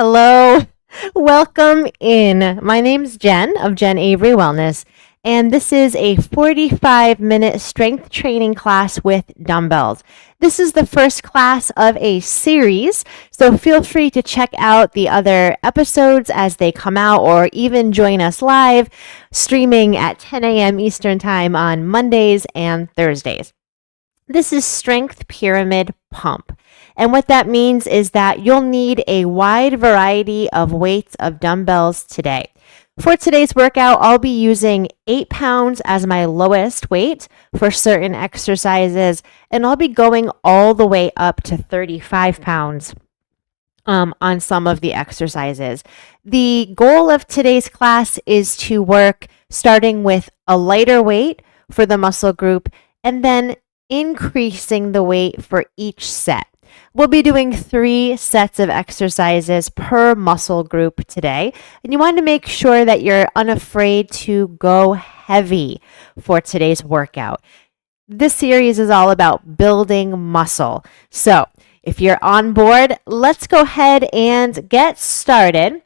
Hello, welcome in. My name's Jen of Jen Avery Wellness, and this is a 45-minute strength training class with dumbbells. This is the first class of a series, so feel free to check out the other episodes as they come out, or even join us live streaming at 10 a.m. Eastern Time on Mondays and Thursdays. This is Strength Pyramid Pump. And what that means is that you'll need a wide variety of weights of dumbbells today. For today's workout, I'll be using 8 pounds as my lowest weight for certain exercises, and I'll be going all the way up to 35 pounds on some of the exercises. The goal of today's class is to work starting with a lighter weight for the muscle group and then increasing the weight for each set. We'll be doing 3 sets of exercises per muscle group today, and you want to make sure that you're unafraid to go heavy for today's workout. This series is all about building muscle. So if you're on board, let's go ahead and get started.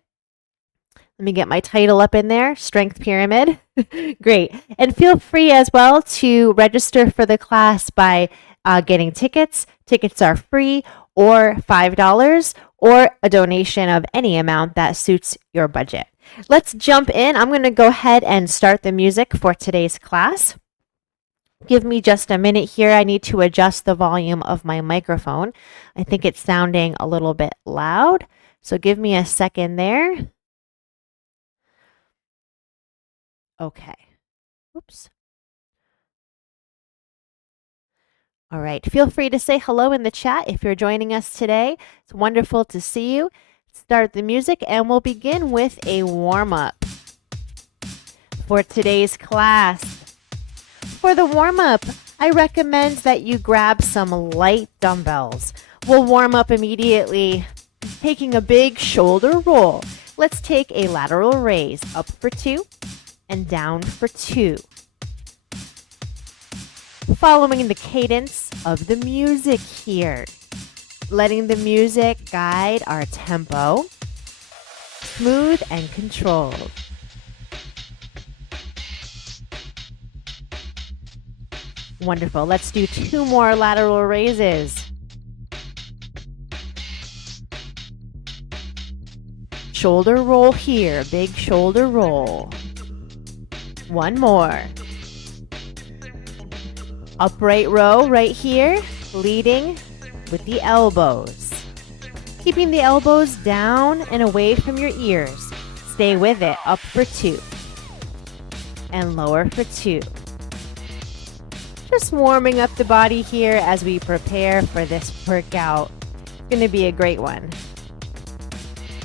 Let me get my title up in there, Strength Pyramid. Great. And feel free as well to register for the class by getting tickets. Tickets are free or $5 or a donation of any amount that suits your budget. Let's jump in. I'm going to go ahead and start the music for today's class. Give me just a minute here. I need to adjust the volume of my microphone. I think it's sounding a little bit loud. So give me a second there. Okay. Oops. All right. Feel free to say hello in the chat if you're joining us today. It's wonderful to see you. Start the music and we'll begin with a warm-up for today's class. For the warm-up, I recommend that you grab some light dumbbells. We'll warm up immediately taking a big shoulder roll. Let's take a lateral raise up for 2 and down for 2. Following the cadence of the music here. Letting the music guide our tempo. Smooth and controlled. Wonderful. Let's do 2 more lateral raises. Shoulder roll here. Big shoulder roll. 1 more. Upright row right here, leading with the elbows. Keeping the elbows down and away from your ears. Stay with it. Up for 2. And lower for 2. Just warming up the body here as we prepare for this workout. It's going to be a great one.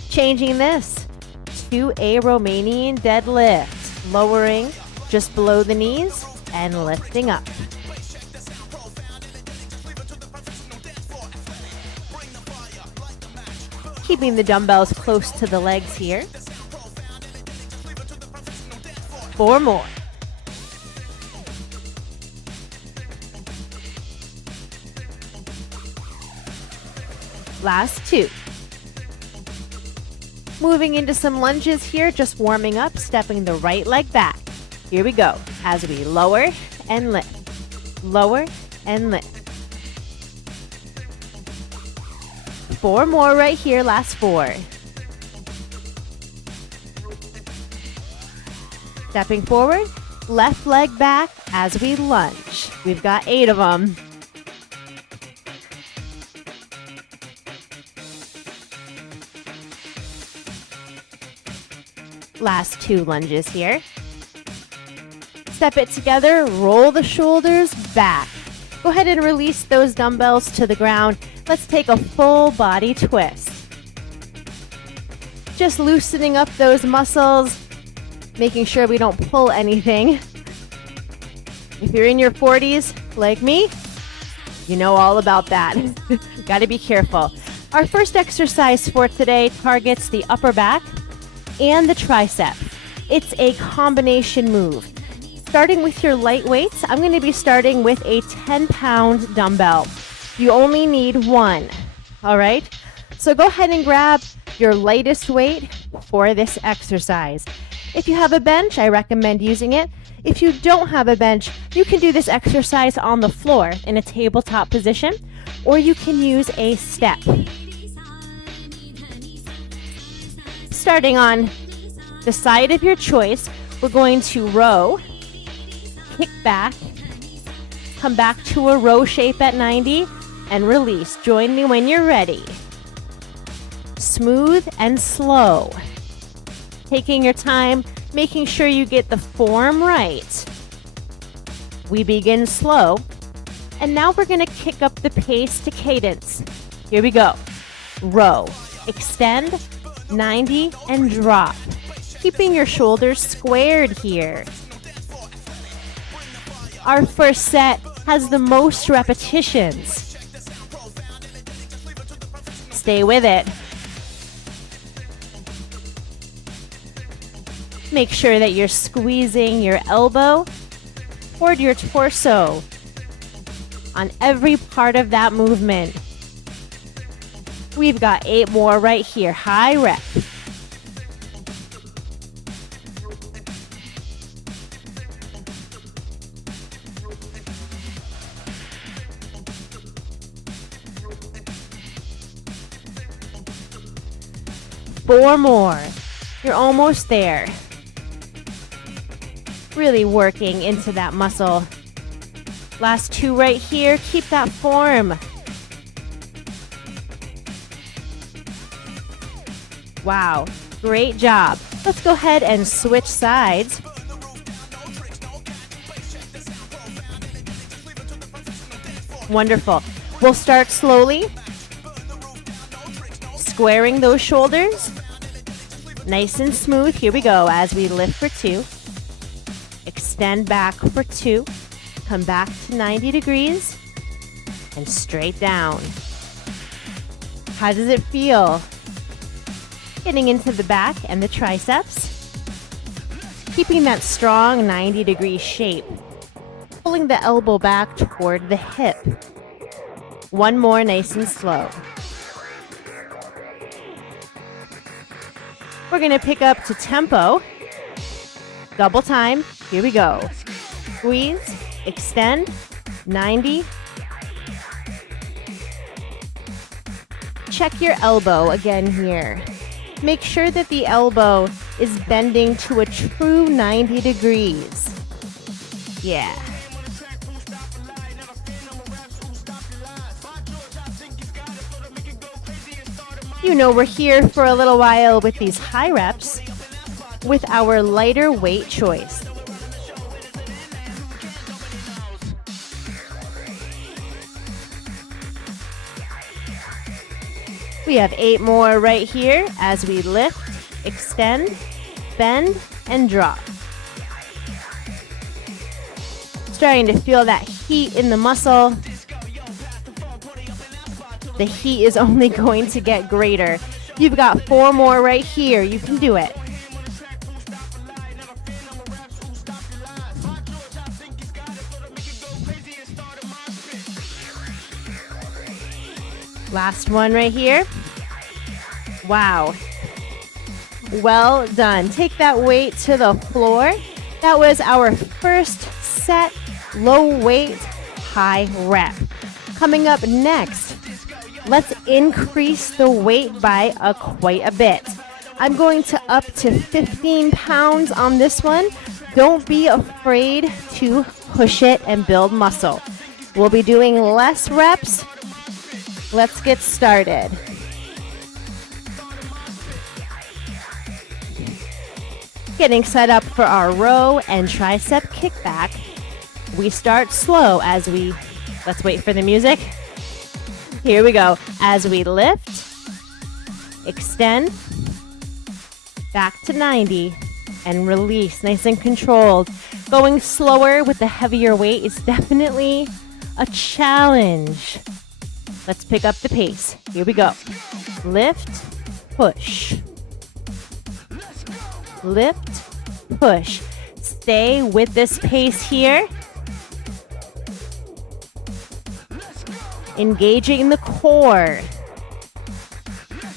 Changing this to a Romanian deadlift. Lowering just below the knees and lifting up. Keeping the dumbbells close to the legs here. 4 more. Last 2. Moving into some lunges here, just warming up, stepping the right leg back. Here we go, as we lower and lift. Lower and lift. 4 more right here, last 4. Stepping forward, left leg back as we lunge. We've got 8 of them. Last 2 lunges here. Step it together, roll the shoulders back. Go ahead and release those dumbbells to the ground. Let's take a full body twist. Just loosening up those muscles, making sure we don't pull anything. If you're in your 40s, like me, you know all about that. Got to be careful. Our first exercise for today targets the upper back and the triceps. It's a combination move. Starting with your light weights, I'm going to be starting with a 10-pound dumbbell. You only need 1. All right? So go ahead and grab your lightest weight for this exercise. If you have a bench, I recommend using it. If you don't have a bench, you can do this exercise on the floor in a tabletop position, or you can use a step. Starting on the side of your choice, we're going to row, kick back, come back to a row shape at 90, and release. Join me when you're ready. Smooth and slow. Taking your time, making sure you get the form right. We begin slow, and now we're going to kick up the pace to cadence. Here we go. Row, extend, 90, and drop. Keeping your shoulders squared here. Our first set has the most repetitions. Stay with it. Make sure that you're squeezing your elbow toward your torso on every part of that movement. We've got 8 more right here. High rep. Four more. You're almost there. Really working into that muscle. Last 2 right here. Keep that form. Wow, great job. Let's go ahead and switch sides. Wonderful. We'll start slowly. Squaring those shoulders. Nice and smooth. Here we go as we lift for 2. Extend back for 2. Come back to 90 degrees. And straight down. How does it feel? Getting into the back and the triceps. Keeping that strong 90-degree shape. Pulling the elbow back toward the hip. One more, nice and slow. We're going to pick up to tempo. Double time. Here we go. Squeeze, extend, 90. Check your elbow again here. Make sure that the elbow is bending to a true 90 degrees. Yeah. You know we're here for a little while with these high reps with our lighter weight choice. We have 8 more right here as we lift, extend, bend, and drop. Starting to feel that heat in the muscle. The heat is only going to get greater. You've got 4 more right here. You can do it. Last one right here. Wow. Well done. Take that weight to the floor. That was our first set, low weight, high rep. Coming up next, let's increase the weight by quite a bit. I'm going to up to 15 pounds on this one. Don't be afraid to push it and build muscle. We'll be doing less reps. Let's get started. Getting set up for our row and tricep kickback. We start slow as we, let's wait for the music. Here we go. As we lift, extend, back to 90, and release. Nice and controlled. Going slower with the heavier weight is definitely a challenge. Let's pick up the pace. Here we go. Lift, push. Lift, push. Stay with this pace here. Engaging the core.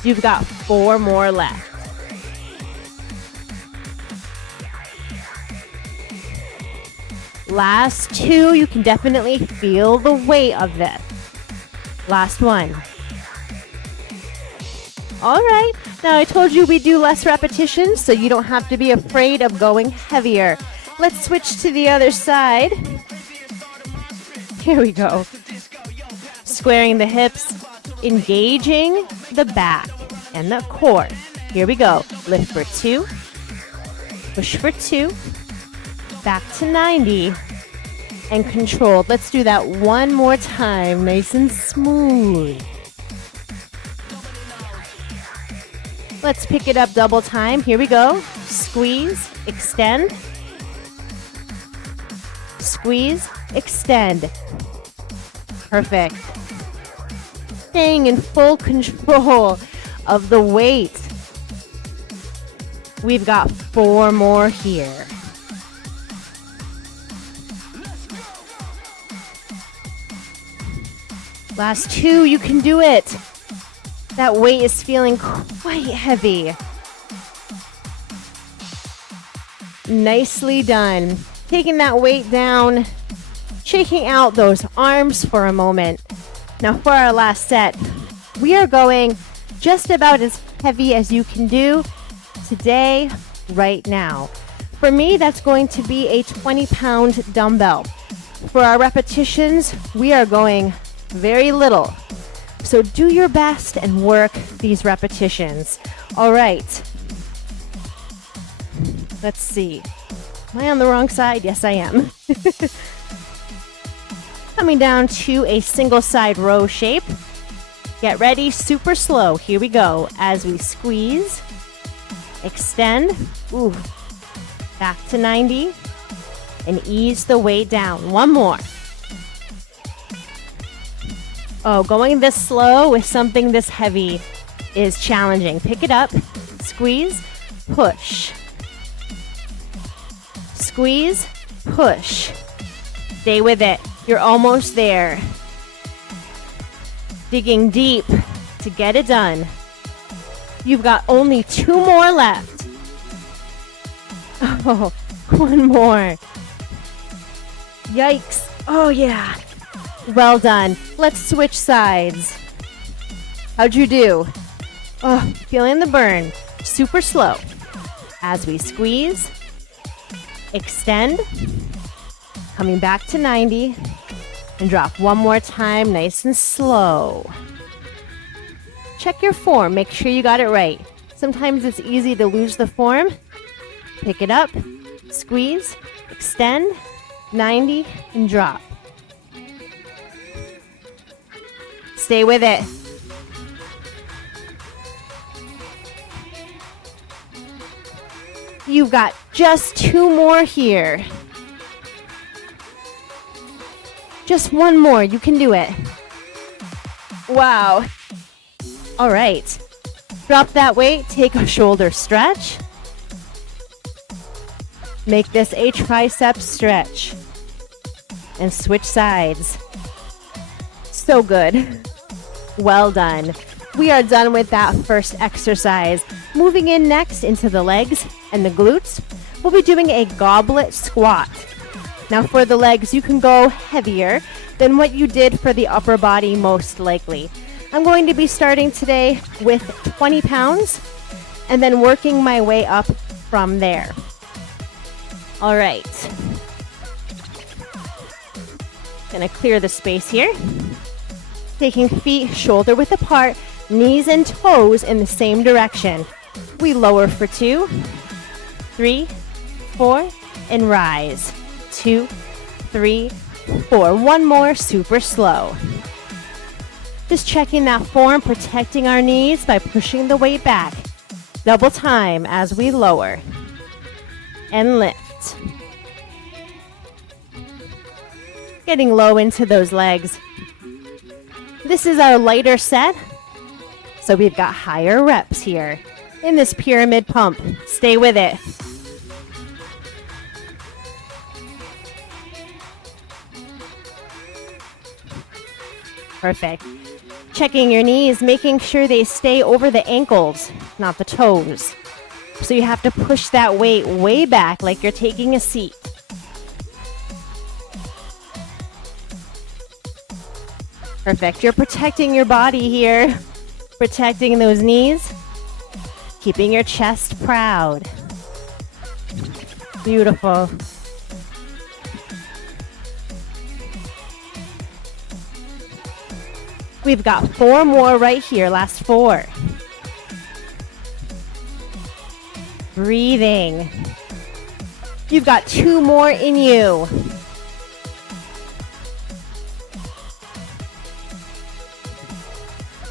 You've got 4 more left. Last 2, you can definitely feel the weight of this. Last 1. All right, now I told you we do less repetitions, so you don't have to be afraid of going heavier. Let's switch to the other side. Here we go. Squaring the hips, engaging the back and the core. Here we go. Lift for 2, push for 2, back to 90, and controlled. Let's do that one more time, nice and smooth. Let's pick it up double time. Here we go. Squeeze, extend. Squeeze, extend. Perfect. Staying in full control of the weight. We've got 4 more here. Last 2, you can do it. That weight is feeling quite heavy. Nicely done. Taking that weight down, shaking out those arms for a moment. Now for our last set, we are going just about as heavy as you can do today, right now. For me, that's going to be a 20-pound dumbbell. For our repetitions, we are going very little. So do your best and work these repetitions. All right. Let's see. Am I on the wrong side? Yes, I am. Coming down to a single side row shape. Get ready, super slow. Here we go. As we squeeze, extend, ooh, back to 90, and ease the weight down. One more. Oh, going this slow with something this heavy is challenging. Pick it up, squeeze, push. Squeeze, push. Stay with it. You're almost there. Digging deep to get it done. You've got only 2 more left. Oh, 1 more. Yikes. Oh, yeah. Well done. Let's switch sides. How'd you do? Oh, feeling the burn. Super slow. As we squeeze, extend, coming back to 90, and drop one more time, nice and slow. Check your form. Make sure you got it right. Sometimes it's easy to lose the form. Pick it up, squeeze, extend, 90, and drop. Stay with it. You've got just 2 more here. Just 1 more. You can do it. Wow. All right. Drop that weight. Take a shoulder stretch. Make this a tricep stretch. And switch sides. So good. Well done. We are done with that first exercise. Moving in next into the legs and the glutes, we'll be doing a goblet squat. Now for the legs, you can go heavier than what you did for the upper body most likely. I'm going to be starting today with 20 pounds and then working my way up from there. All right. Gonna clear the space here. Taking feet shoulder width apart, knees and toes in the same direction. We lower for 2, 3, 4, and rise. 2, 3, 4. 1 more, super slow. Just checking that form, protecting our knees by pushing the weight back. Double time as we lower and lift. Getting low into those legs. This is our lighter set, so we've got higher reps here in this pyramid pump. Stay with it. Perfect. Checking your knees, making sure they stay over the ankles, not the toes. So you have to push that weight way back like you're taking a seat. Perfect. You're protecting your body here, protecting those knees, keeping your chest proud. Beautiful. We've got 4 more right here. Last 4. Breathing. You've got 2 more in you.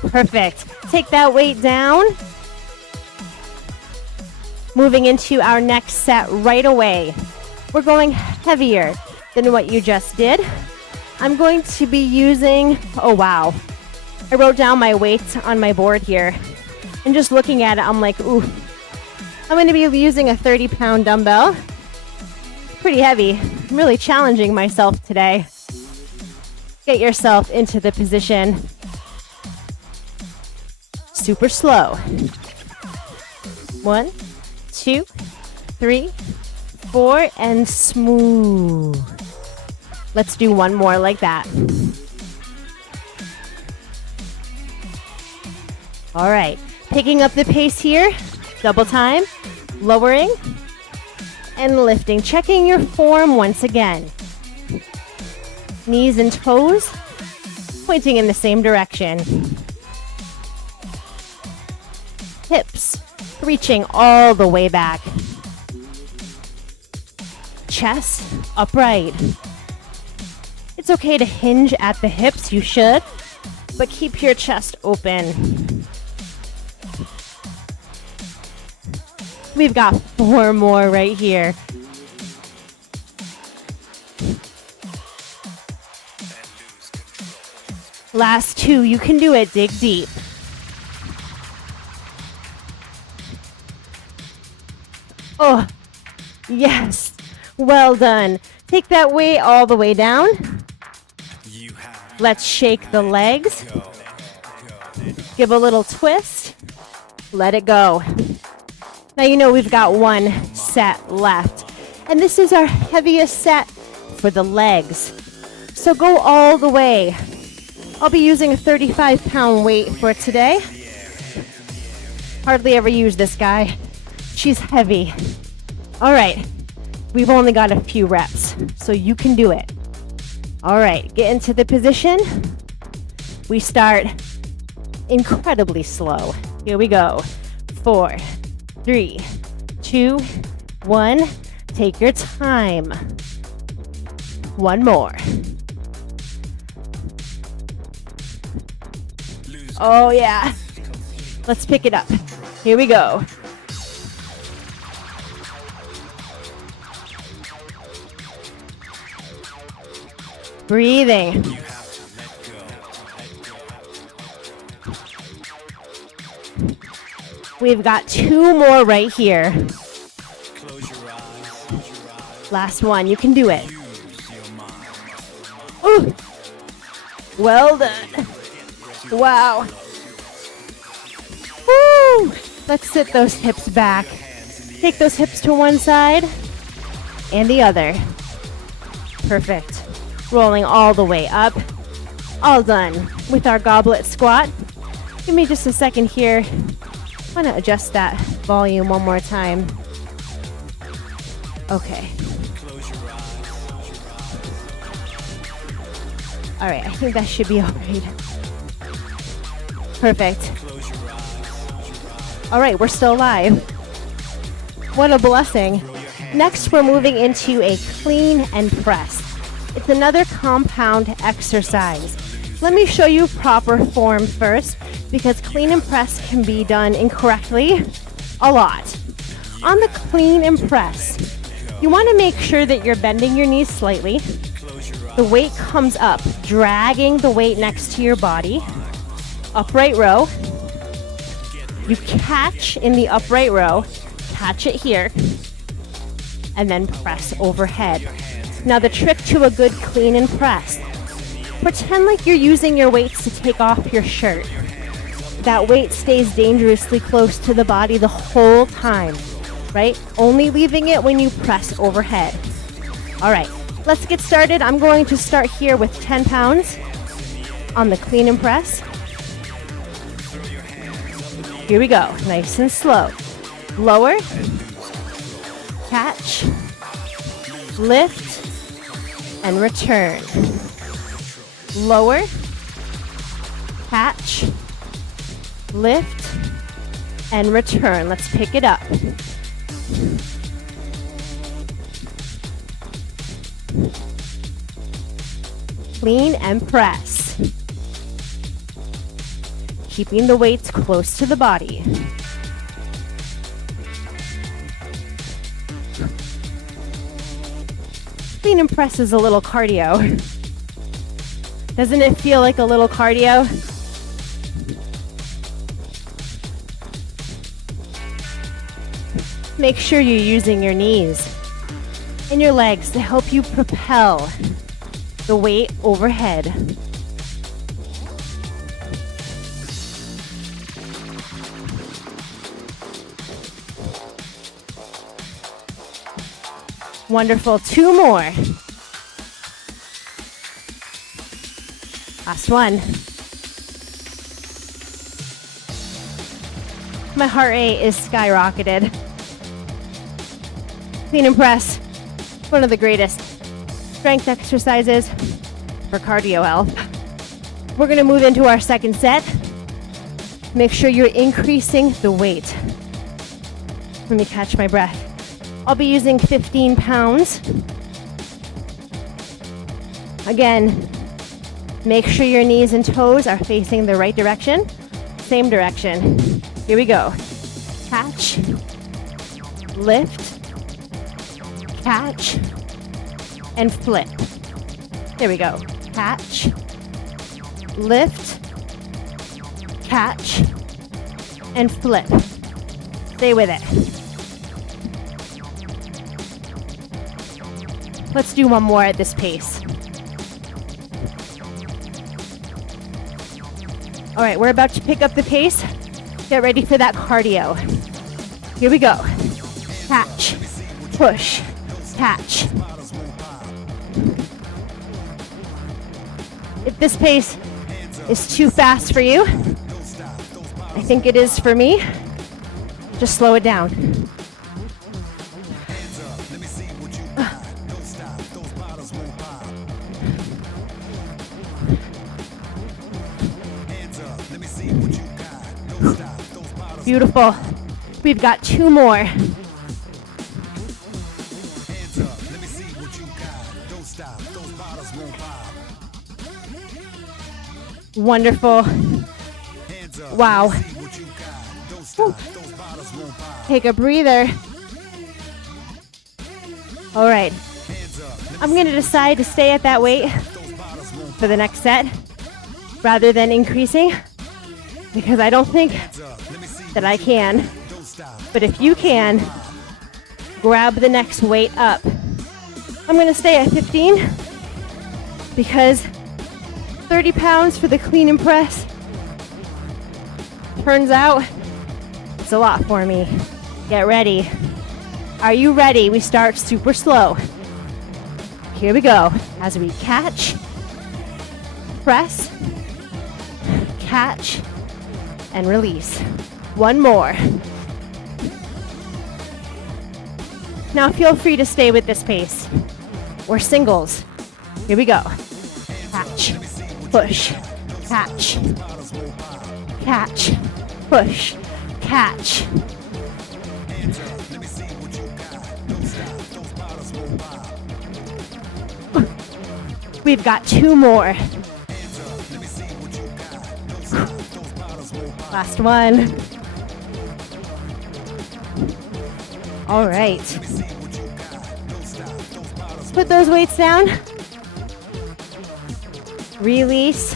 Perfect. Take that weight down. Moving into our next set right away. We're going heavier than what you just did. I'm going to be using, oh wow. I wrote down my weight on my board here. And just looking at it, I'm like, ooh. I'm going to be using a 30-pound dumbbell. Pretty heavy. I'm really challenging myself today. Get yourself into the position. Super slow. 1, 2, 3, 4, and smooth. Let's do one more like that. All right, picking up the pace here. Double time, lowering, and lifting. Checking your form once again. Knees and toes pointing in the same direction. Hips reaching all the way back. Chest upright. It's okay to hinge at the hips, you should, but keep your chest open. We've got 4 more right here. Last 2, you can do it. Dig deep. Oh, yes. Well done. Take that weight all the way down. Let's shake the legs. Give a little twist. Let it go. Now you know we've got 1 set left. And this is our heaviest set for the legs. So go all the way. I'll be using a 35-pound weight for today. Hardly ever use this guy. She's heavy. All right. We've only got a few reps, so you can do it. All right. Get into the position. We start incredibly slow. Here we go. 4, 3, 2, 1. Take your time. 1 more. Oh, yeah. Let's pick it up. Here we go. Breathing. We've got 2 more right here. Last one. You can do it. Ooh. Well done. Wow. Woo. Let's sit those hips back. Take those hips to one side and the other. Perfect. Rolling all the way up. All done with our goblet squat. Give me just a second here. I want to adjust that volume one more time. Okay. All right, I think that should be all right. Perfect. All right, we're still live. What a blessing. Next, we're moving into a clean and press. It's another compound exercise. Let me show you proper form first, because clean and press can be done incorrectly a lot. On the clean and press, you want to make sure that you're bending your knees slightly. The weight comes up, dragging the weight next to your body. Upright row. You catch in the upright row, catch it here, and then press overhead. Now the trick to a good clean and press Pretend like you're using your weights to take off your shirt. That weight stays dangerously close to the body the whole time, right? Only leaving it when you press overhead. All right, let's get started. I'm going to start here with 10 pounds on the clean and press. Here we go, nice and slow. Lower, catch, lift, and return. Lower, catch, lift, and return. Let's pick it up. Clean and press. Keeping the weights close to the body. Clean and press is a little cardio. Doesn't it feel like a little cardio? Make sure you're using your knees and your legs to help you propel the weight overhead. Wonderful, 2 more. Last one. My heart rate is skyrocketed. Clean and press, one of the greatest strength exercises for cardio health. We're gonna move into our second set. Make sure you're increasing the weight. Let me catch my breath. I'll be using 15 pounds. Again, make sure your knees and toes are facing the right direction. Same direction. Here we go. Catch, lift, catch, and flip. There we go. Catch, lift, catch, and flip. Stay with it. Let's do one more at this pace. All right, we're about to pick up the pace. Get ready for that cardio. Here we go. Catch, push, catch. If this pace is too fast for you, I think it is for me, just slow it down. Beautiful. We've got 2 more. Wonderful. Wow. Woo. Take a breather. All right. I'm going to decide to stay at that weight for the next set rather than increasing because I don't think that I can. But if you can, grab the next weight up. I'm going to stay at 15 because 30 pounds for the clean and press. Turns out it's a lot for me. Get ready. Are you ready? We start super slow. Here we go. As we catch, press, catch, and release. 1 more. Now feel free to stay with this pace. Or singles. Here we go. Catch, push, catch, catch, push, catch. We've got 2 more. Last one. All right. Put those weights down. Release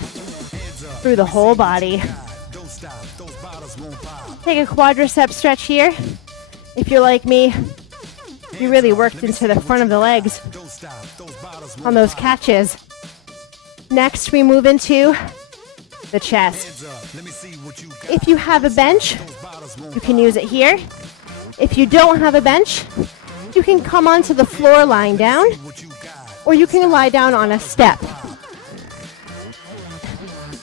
through the whole body. Take a quadricep stretch here. If you're like me, you really worked into the front of the legs on those catches. Next, we move into the chest. If you have a bench, you can use it here. If you don't have a bench, you can come onto the floor lying down, or you can lie down on a step.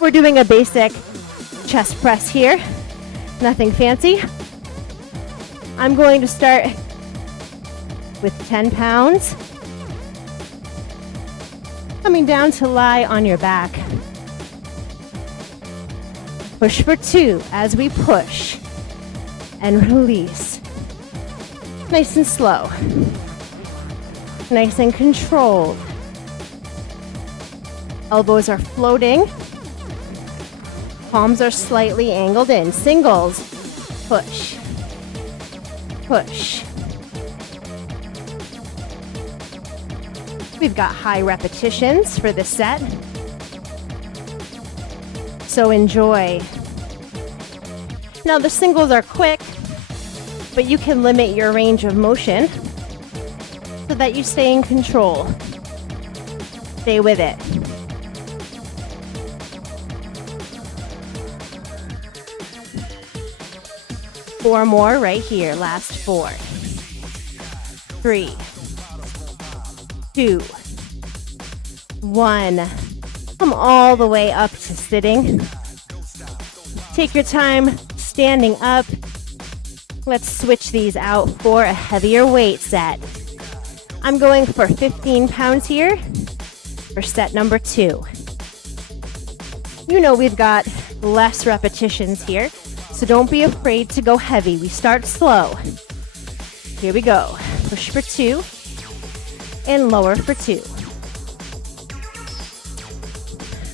We're doing a basic chest press here, nothing fancy. I'm going to start with 10 pounds. Coming down to lie on your back. Push for 2 as we push and release. Nice and slow. Nice and controlled. Elbows are floating. Palms are slightly angled in. Singles. Push. Push. We've got high repetitions for this set, so enjoy. Now the singles are quick, but you can limit your range of motion so that you stay in control. Stay with it. Four more right here, last 4. 3, 2, 1. Come all the way up to sitting. Take your time standing up. Let's switch these out for a heavier weight set. I'm going for 15 pounds here for set number 2. You know we've got less repetitions here, so don't be afraid to go heavy. We start slow. Here we go. Push for 2 and lower for 2.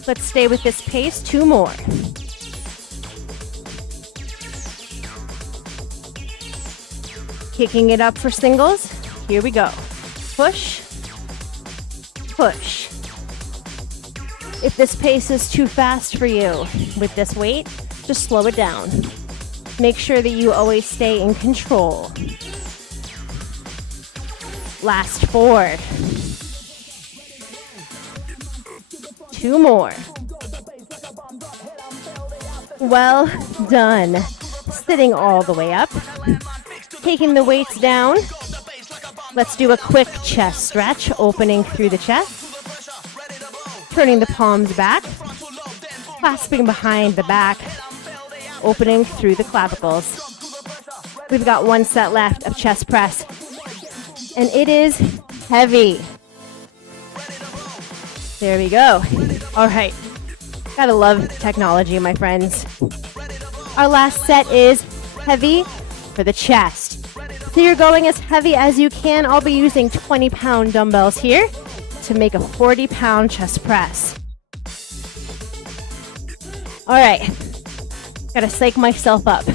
Let's stay with this pace. 2 more. Kicking it up for singles. Here we go. Push, push. If this pace is too fast for you with this weight, just slow it down. Make sure that you always stay in control. Last 4. 2 more. Well done. Sitting all the way up. Taking the weights down. Let's do a quick chest stretch, opening through the chest. Turning the palms back. Clasping behind the back. Opening through the clavicles. We've got 1 set left of chest press. And it is heavy. There we go. All right. Gotta love technology, my friends. Our last set is heavy for the chest. So you're going as heavy as you can. I'll be using 20-pound dumbbells here to make a 40-pound chest press. All right. Gotta psych myself up.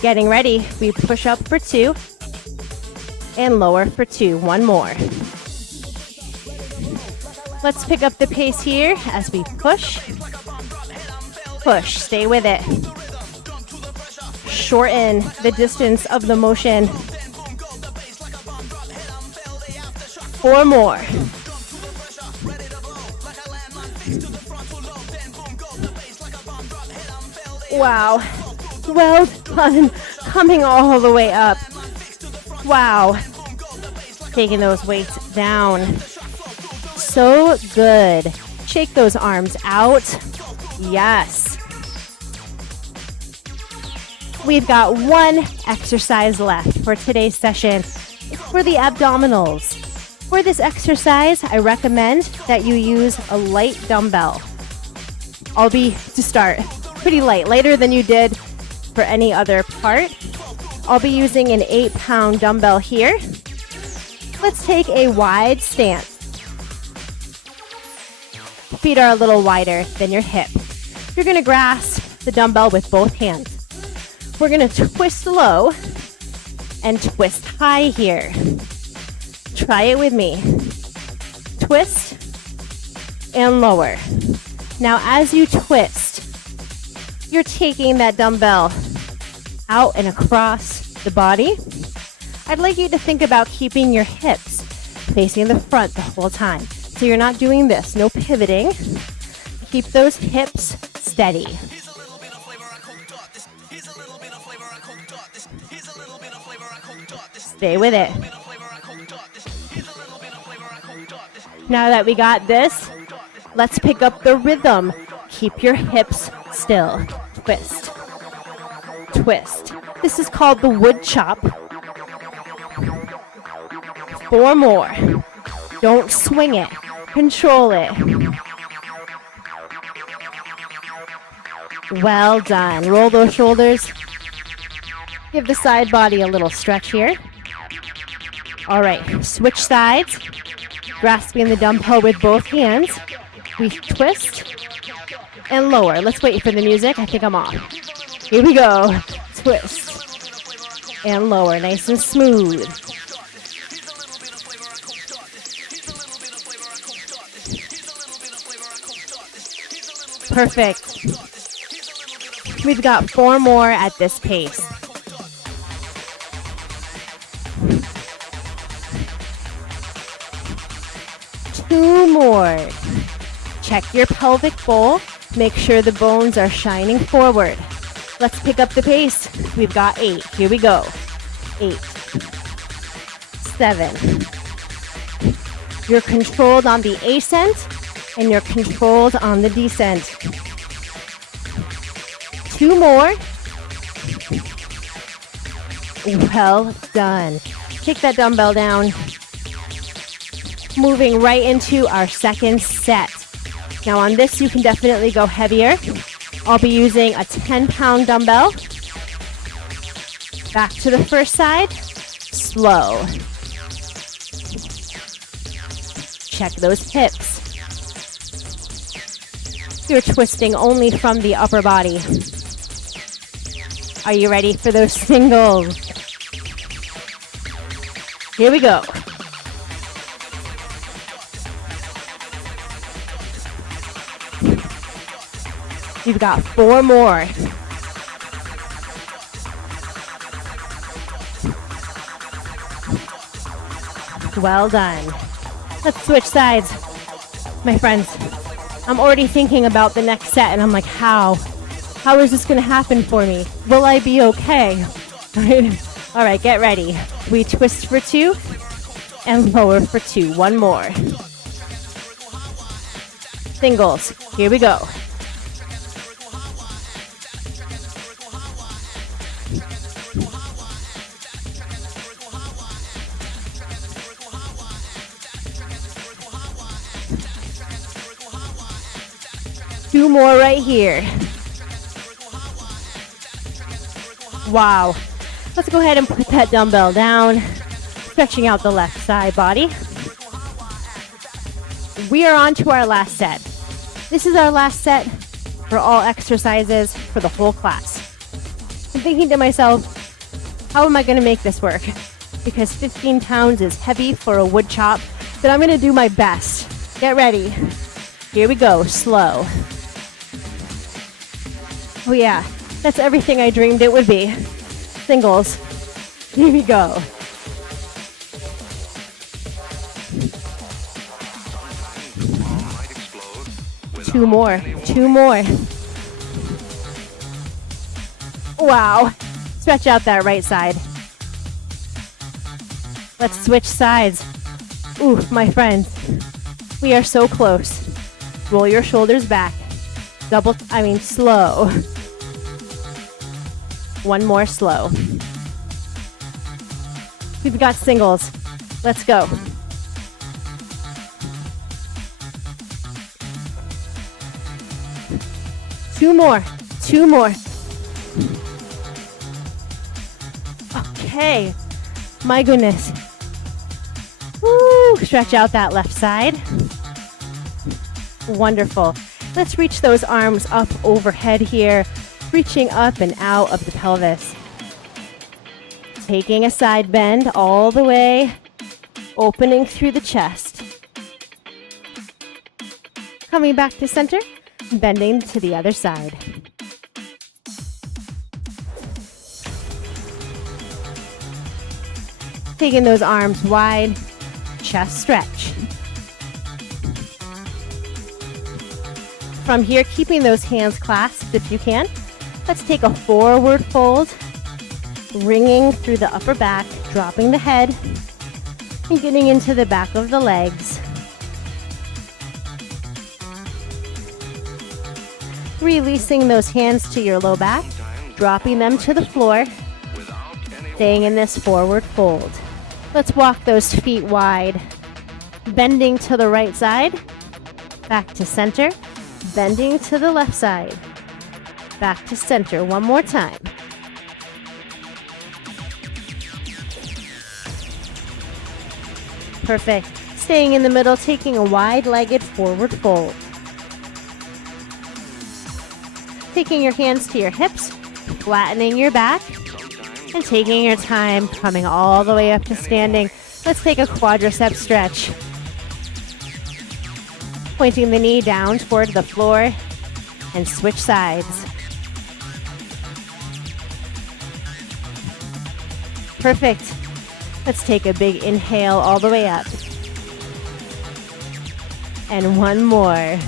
Getting ready. We push up for 2 and lower for 2. 1 more. Let's pick up the pace here as we push. Push. Stay with it. Shorten the distance of the motion. 4 more. Wow. Well done. Coming all the way up. Wow. Taking those weights down. So good. Shake those arms out. Yes. We've got 1 exercise left for today's session. It's for the abdominals. For this exercise, I recommend that you use a light dumbbell. I'll be, to start, pretty light, lighter than you did for any other part. I'll be using an 8-pound dumbbell here. Let's take a wide stance. Feet are a little wider than your hip. You're going to grasp the dumbbell with both hands. We're going to twist low and twist high here. Try it with me. Twist and lower. Now as you twist, you're taking that dumbbell out and across the body. I'd like you to think about keeping your hips facing the front the whole time. So you're not doing this, no pivoting. Keep those hips steady. Stay with it. Now that we got this, let's pick up the rhythm. Keep your hips still. Twist. Twist. This is called the wood chop. 4 more. Don't swing it. Control it. Well done. Roll those shoulders. Give the side body a little stretch here. All right, switch sides. Grasping the dumbbell with both hands. We twist and lower. Let's wait for the music. I think I'm off. Here we go. Twist and lower. Nice and smooth. Perfect. We've got 4 more at this pace. Two more. Check your pelvic bowl. Make sure the bones are shining forward. Let's pick up the pace. We've got 8. Here we go. 8. 7. You're controlled on the ascent and you're controlled on the descent. 2 more. Well done. Take that dumbbell down. Moving right into our second set. Now on this, you can definitely go heavier. I'll be using a 10-pound dumbbell. Back to the first side. Slow. Check those hips. You're twisting only from the upper body. Are you ready for those singles? Here we go. You've got 4 more. Well done. Let's switch sides. My friends, I'm already thinking about the next set and I'm like, how is this going to happen for me? Will I be okay? All right, get ready. We twist for 2 and lower for 2. 1 more. Singles. Here we go. Two more right here. Wow. Let's go ahead and put that dumbbell down, stretching out the left side body. We are on to our last set. This is our last set for all exercises for the whole class. I'm thinking to myself, how am I going to make this work? Because 15 pounds is heavy for a wood chop, but I'm going to do my best. Get ready. Here we go, slow. Oh yeah, that's everything I dreamed it would be. Singles. Here we go. Two more. Wow. Stretch out that right side. Let's switch sides. Ooh, my friends. We are so close. Roll your shoulders back. Slow. 1 more slow. We've got singles. Let's go. Two more. Okay. My goodness. Woo! Stretch out that left side. Wonderful. Let's reach those arms up overhead here, reaching up and out of the pelvis. Taking a side bend all the way, opening through the chest. Coming back to center, bending to the other side. Taking those arms wide, chest stretch. From here, keeping those hands clasped if you can, let's take a forward fold, ringing through the upper back, dropping the head, and getting into the back of the legs. Releasing those hands to your low back, dropping them to the floor, staying in this forward fold. Let's walk those feet wide, bending to the right side, back to center, bending to the left side, back to center. One more time. Perfect. Staying in the middle, taking a wide-legged forward fold. Taking your hands to your hips, flattening your back, and taking your time, coming all the way up to standing. Let's take a quadricep stretch. Pointing the knee down toward the floor and switch sides. Perfect. Let's take a big inhale all the way up. And one more.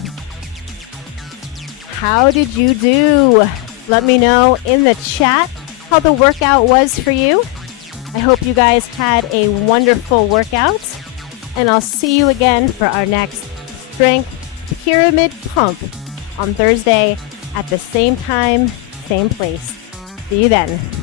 How did you do? Let me know in the chat how the workout was for you. I hope you guys had a wonderful workout, and I'll see you again for our next strength pyramid pump on Thursday at the same time, same place. See you then.